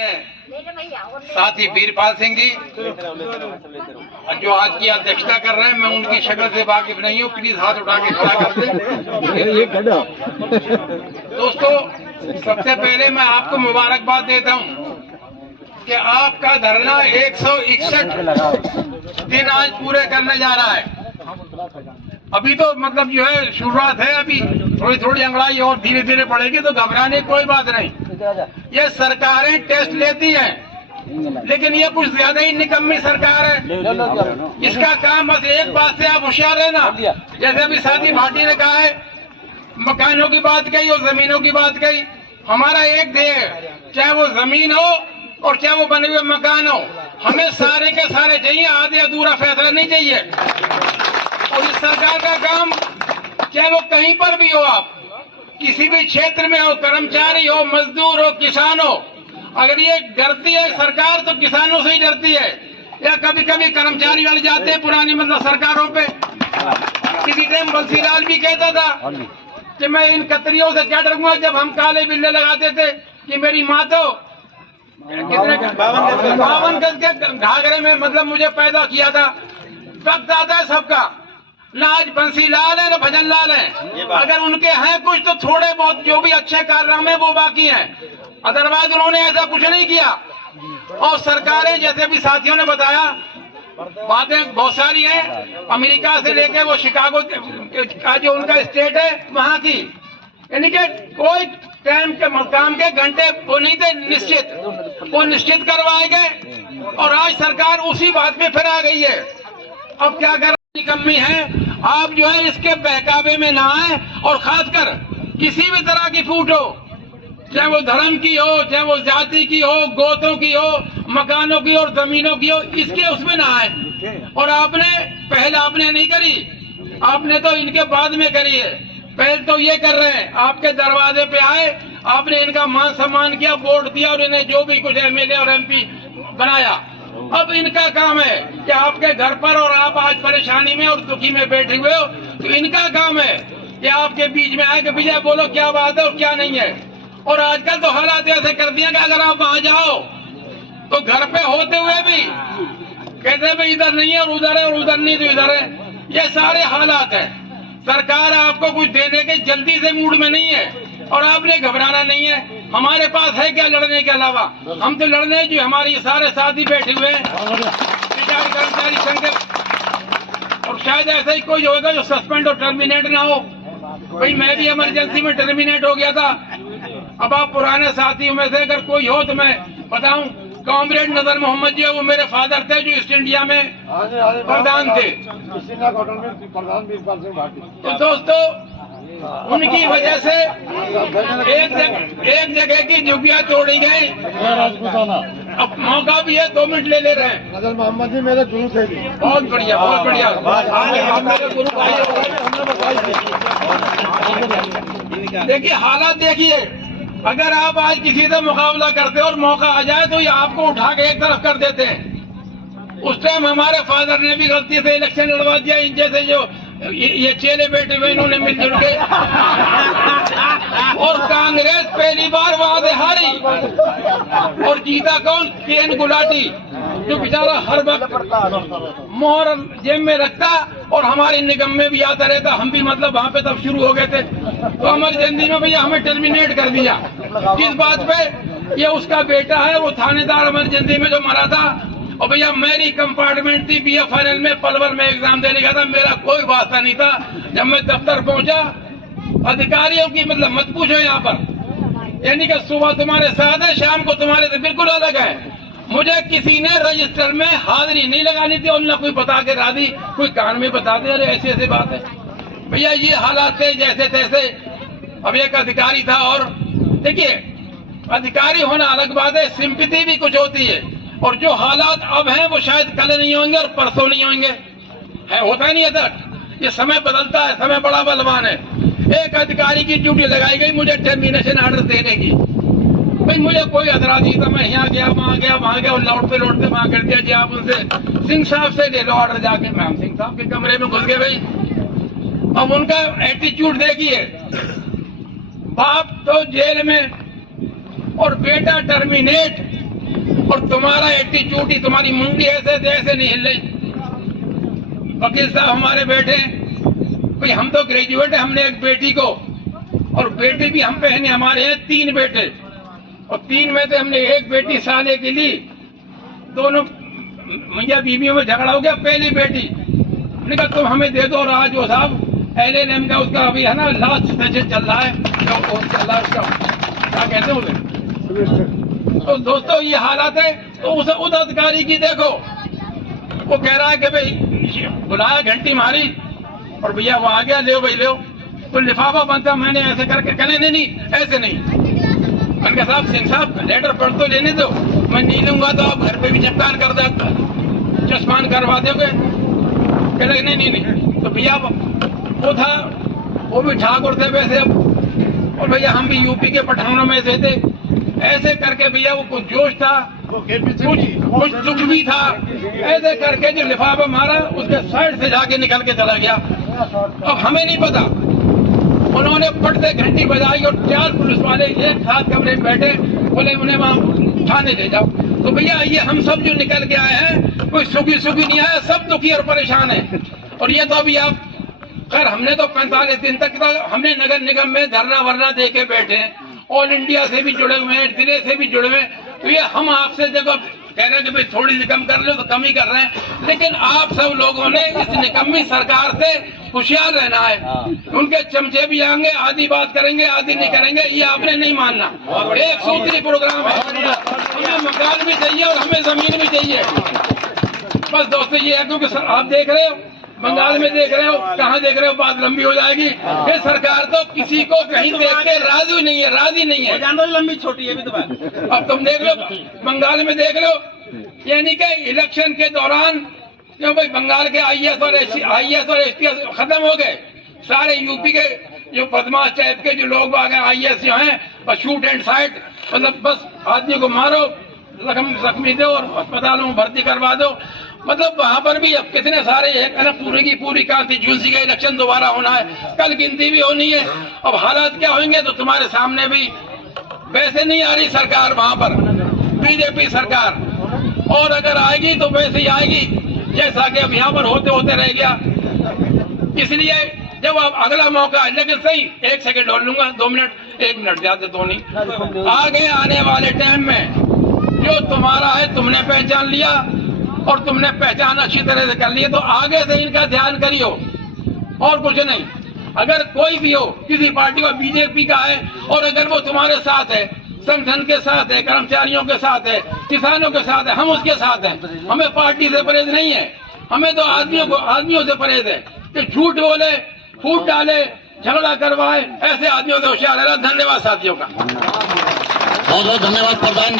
साथी वीरपाल सिंह जी जो आज की अध्यक्षता कर रहे हैं, मैं उनकी शक्ल से वाकिफ नहीं हूँ, प्लीज हाथ उठा के खड़ा कर दें। दोस्तों, सबसे पहले मैं आपको मुबारकबाद देता हूँ कि आपका धरना 161 दिन आज पूरे करने जा रहा है। अभी तो मतलब जो है शुरुआत है, अभी थोड़ी थोड़ी अंगड़ाई और धीरे धीरे बढ़ेगी, तो घबराने की कोई बात नहीं। ये सरकारें टेस्ट लेती हैं, लेकिन ये कुछ ज्यादा ही निकम्मी सरकार है। इसका काम बस एक बात से आप होशियार रहना, जैसे अभी साथी भाटी ने कहा है, मकानों की बात कही और जमीनों की बात कही। हमारा एक ध्येय है, चाहे वो जमीन हो और चाहे वो बने हुए मकान हो, हमें सारे के सारे चाहिए, आधे अधूरा फैसला नहीं चाहिए। और इस सरकार का काम, चाहे वो कहीं पर भी हो, आप किसी भी क्षेत्र में हो, कर्मचारी हो, मजदूर हो, किसान हो, अगर ये डरती है सरकार तो किसानों से ही डरती है, या कभी कभी कर्मचारी लड़ जाते हैं पुरानी मतलब सरकारों पे। किसी टाइम बंसीलाल भी कहता था कि मैं इन कतरियों से क्या डरूंगा, जब हम काले बिल्ले लगाते थे कि मेरी माँ तो कितने 52 गज के घाघरे में मतलब मुझे पैदा किया था। वक्त आता है सबका, ना आज बंसीलाल है ना भजनलाल है। अगर उनके हैं कुछ तो थोड़े बहुत जो भी अच्छे कारनामे वो बाकी हैं, अदरवाइज उन्होंने ऐसा कुछ नहीं किया। और सरकारें, जैसे भी साथियों ने बताया, बातें बहुत सारी हैं, अमेरिका से लेके वो शिकागो का जो उनका स्टेट है वहां की, यानी कि कोई टाइम के काम के घंटे वो नहीं थे निश्चित, वो निश्चित करवाए गए। और आज सरकार उसी बात पे फिर आ गई है। अब क्या कर कमी है, आप जो है इसके बहकावे में ना आए, और खासकर किसी भी तरह की फूट हो, चाहे वो धर्म की हो, चाहे वो जाति की हो, गोतों की हो, मकानों की और जमीनों की हो, इसके उसमें ना आए। और आपने पहले आपने नहीं करी, आपने तो इनके बाद में करी है। पहले तो ये कर रहे हैं, आपके दरवाजे पे आए, आपने इनका मान सम्मान किया, वोट दिया और इन्हें जो भी कुछ एमएलए और एमपी बनाया। अब इनका काम है कि आपके घर पर, और आप आज परेशानी में और दुखी में बैठे हुए हो, तो इनका काम है कि आपके बीच में आए कि विजय बोलो क्या बात है और क्या नहीं है। और आजकल तो हालात ऐसे कर दिए कि अगर आप वहां जाओ तो घर पे होते हुए भी कहते भाई इधर नहीं है और उधर है, और उधर नहीं तो इधर है। ये सारे हालात है। सरकार आपको कुछ देने के जल्दी से मूड में नहीं है, और आपने घबराना नहीं है। हमारे पास है क्या लड़ने के अलावा? हम तो लड़ने जो हमारे ये सारे साथी बैठे हुए हैं, कर्मचारी संघ, और शायद ऐसा ही कोई होगा जो सस्पेंड और टर्मिनेट ना हो। भाई मैं भी इमरजेंसी में टर्मिनेट हो गया था। अब आप पुराने साथियों में से अगर कोई हो तो मैं बताऊं, कॉमरेड नजर मोहम्मद जी, वो मेरे फादर थे जो ईस्ट इंडिया में प्रधान थे। तो दोस्तों, उनकी वजह से एक जगह की जुबिया तोड़ी गई। अब मौका भी है, 2 मिनट ले रहे हैं। नजर मोहम्मद जी मेरे गुरु थे। बहुत बढ़िया, बहुत बढ़िया। मेरे गुरु भाई, देखिए हालात देखिए, अगर आप आज किसी से मुकाबला करते हो और मौका आ जाए तो ये आपको उठा के एक तरफ कर देते हैं। उस टाइम हमारे फादर ने भी गलती से इलेक्शन लड़वा दिया, इन जैसे जो ये चेले बैठे हुए इन्होंने मिलजुल के, और कांग्रेस पहली बार वहां से हारी, और जीता कौन? केन गुलाटी, जो बेचारा हर वक्त मोहर जेब में रखता और हमारे निगम में भी आता रहता। हम भी मतलब वहां पे तब शुरू हो गए थे। तो हमारी जिंदगी में भैया हमें टर्मिनेट कर दिया। किस बात पे? ये उसका बेटा है, वो थानेदार हमारी जिंदगी में जो मरा था। और भैया मेरी कंपार्टमेंट थी बीएफआरएल में, पलवल में एग्जाम देने का था, मेरा कोई वास्ता नहीं था। जब मैं दफ्तर पहुंचा, अधिकारियों की मतलब मत पूछो यहाँ पर, यानी कि सुबह तुम्हारे साथ है, शाम को तुम्हारे से बिल्कुल अलग है। मुझे किसी ने रजिस्टर में हाजिरी नहीं लगानी थी, और न कोई बता के रादी, कोई कान में बता दे अरे ऐसी ऐसी बात है। भैया ये हालात थे जैसे तैसे। अब एक अधिकारी था, और देखिए अधिकारी होना अलग बात है, सिंपैथी भी कुछ होती है। और जो हालात अब हैं वो शायद कल नहीं होंगे और परसों नहीं होंगे, है होता नहीं है सर। ये समय बदलता है, समय बड़ा बलवान है। एक अधिकारी की ड्यूटी लगाई गई मुझे टर्मिनेशन ऑर्डर देने की। भाई मुझे कोई एतराज नहीं था, मैं यहाँ गया वहाँ गया वहाँ गया, और लौटते लौटते वहाँ कर दिया जी आप उनसे सिंह साहब से ले लो ऑर्डर जाके। मैं सिंह साहब के कमरे में घुस गए भाई। अब उनका एटीट्यूड देखिए, बाप तो जेल में और बेटा टर्मिनेट, और तुम्हारा एटीट्यूड ही, तुम्हारी मुंडी ऐसे ऐसे नहीं हिल रही। वकील साहब हमारे बेटे, भाई हम तो ग्रेजुएट है, हमने एक बेटी को, और बेटे भी हम पे है नहीं, हमारे हैं 3 बेटे, और 3 में से हमने एक बेटी साले के ली, दोनों मियां बीवियों में झगड़ा हो गया। पहली बेटी हमने कहा तुम हमें दे दो, राज वो साहब LLM का उसका अभी है ना लास्ट सेशन चल रहा है, क्या कहते हो उसे। तो दोस्तों ये हालात है। तो उस अधिकारी की देखो, वो कह रहा है कि भाई बुलाया, घंटी मारी और भैया वो आ गया, ले भाई ले, तो लिफाफा बनता, मैंने ऐसे करके कहने नहीं ऐसे नहीं। मैंने कहा साहब, सिंह साहब लेटर पढ़ तो लेने दो, मैं नहीं लूंगा तो आप घर पे भी निपटान कर दो, चश्मान करवा दोगे। कह लगे नहीं। तो भैया वो था, वो भी ठाकुर थे वैसे, और भैया हम भी यूपी के पठानों में से थे। ऐसे करके भैया वो कुछ जोश था, कुछ दुख भी था, ऐसे करके जो लिफाफा मारा उसके साइड से जाके निकल के चला गया। अब हमें नहीं पता, उन्होंने पटते घंटी बजाई और 4 पुलिस वाले एक साथ कमरे में बैठे, बोले उन्हें वहां थाने ले जाओ। तो भैया ये हम सब जो निकल के आए हैं, कोई सुखी नहीं आया, सब दुखी और परेशान है। और ये तो अभी आप खैर, हमने तो 45 दिन तक हमने नगर निगम में धरना वरना दे के बैठे हैं, ऑल इंडिया से भी जुड़े हुए हैं, जिले से भी जुड़े हुए हैं। तो ये हम आपसे जब कह रहे हैं कि भाई थोड़ी सी कम कर लो, तो कम ही कर रहे हैं, लेकिन आप सब लोगों ने इस निकम्मी सरकार से होशियार रहना है। उनके चमचे भी आएंगे, आधी बात करेंगे, आधी नहीं करेंगे, ये आपने नहीं मानना। एक सूत्री प्रोग्राम है, हमें मकान भी चाहिए और हमें जमीन भी चाहिए। बस दोस्तों ये है, क्योंकि आप देख रहे हो बंगाल में, देख रहे हो कहाँ देख रहे हो, बात लंबी हो जाएगी। ये सरकार तो किसी को कहीं देख के राजी नहीं है, जानो लंबी छोटी है भी तो बात। अब तुम देख लो बंगाल में, देख लो, यानी कि इलेक्शन के दौरान क्यों भाई बंगाल के IAS और SPS खत्म हो गए, सारे यूपी के जो बदमाश टाइप के जो लोग आ गए IAS जो हैं, बस शूट एंड साइट, मतलब बस आदमी को मारो, जख्मी दो और अस्पतालों में भर्ती करवा दो। मतलब वहां पर भी अब कितने सारे है, पूरी की पूरी कॉन्स्टिट्यूंसी का इलेक्शन दोबारा होना है, कल गिनती भी होनी है। अब हालात क्या होंगे तो तुम्हारे सामने भी, वैसे नहीं आ रही सरकार वहां पर, बीजेपी सरकार, और अगर आएगी तो वैसे ही आएगी जैसा कि अब यहाँ पर होते होते रह गया। इसलिए जब अब अगला मौका है, लेकिन सही 1 सेकंड और लूंगा, 2 मिनट, 1 मिनट ज्यादा तो नहीं, आगे आने वाले टाइम में जो तुम्हारा है तुमने पहचान लिया और तुमने पहचान अच्छी तरह से कर ली, तो आगे से इनका ध्यान करियो और कुछ नहीं। अगर कोई भी हो, किसी पार्टी का, बीजेपी का है, और अगर वो तुम्हारे साथ है, संगठन के साथ है, कर्मचारियों के साथ है, किसानों के साथ है, हम उसके साथ हैं। हमें पार्टी से परहेज नहीं है, हमें तो आदमियों से परहेज है कि झूठ बोले, फूट डाले, झगड़ा करवाए, ऐसे आदमियों से होशियार रहना। धन्यवाद साथियों का। बहुत बहुत धन्यवाद प्रधान।